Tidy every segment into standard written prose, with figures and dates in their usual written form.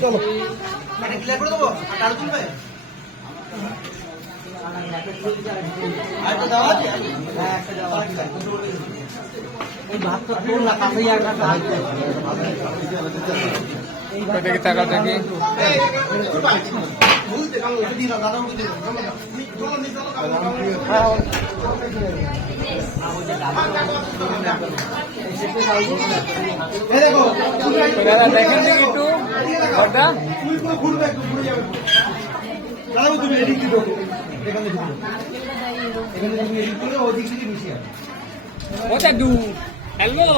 চলো দেখি টাকা দেখি দাদা দেখেন দেখি একটু ঘরটা ও দাদু হ্যালো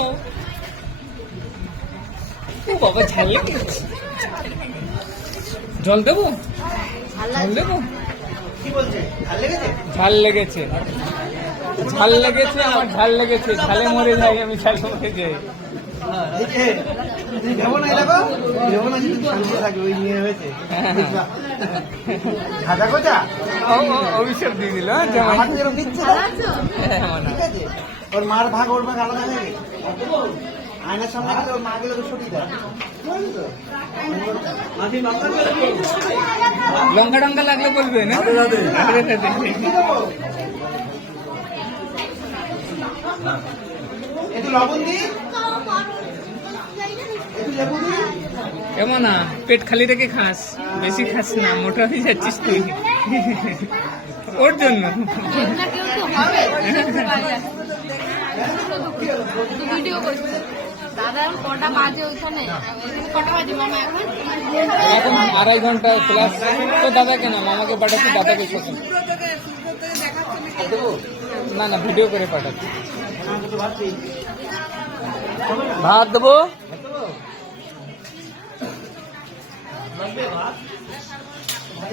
ও বাবা ঝাল লেগেছে জল দেবো জল দেবো ঝাল লেগেছে ঝাল লেগেছে আমার ঝাল লেগেছে ঝালে মরে যাই আমি ঝাল মরে যাই অভিষেক দিয়ে দিল ওর মার ভাগ ওর ভাগ আলাদা হয়ে গেছে আয়নার সামনে গেলে ওর মা গেলে তো ছুটি দেয় লঙ্কা টঙ্কা লাগলে বলবে না একটু লবণ দি একটু লেবু দি কেমন না পেট খালি রেখে খাস বেশি খাস না মোটা হয়ে যাচ্ছিস তুই ওর জন্য এখন 2.5 ঘন্টা ক্লাস তো দাদা কেন মামাকে পাঠাচ্ছি দাদাকে শোষণ না না ভিডিও করে পাঠাচ্ছি ভাত দেবো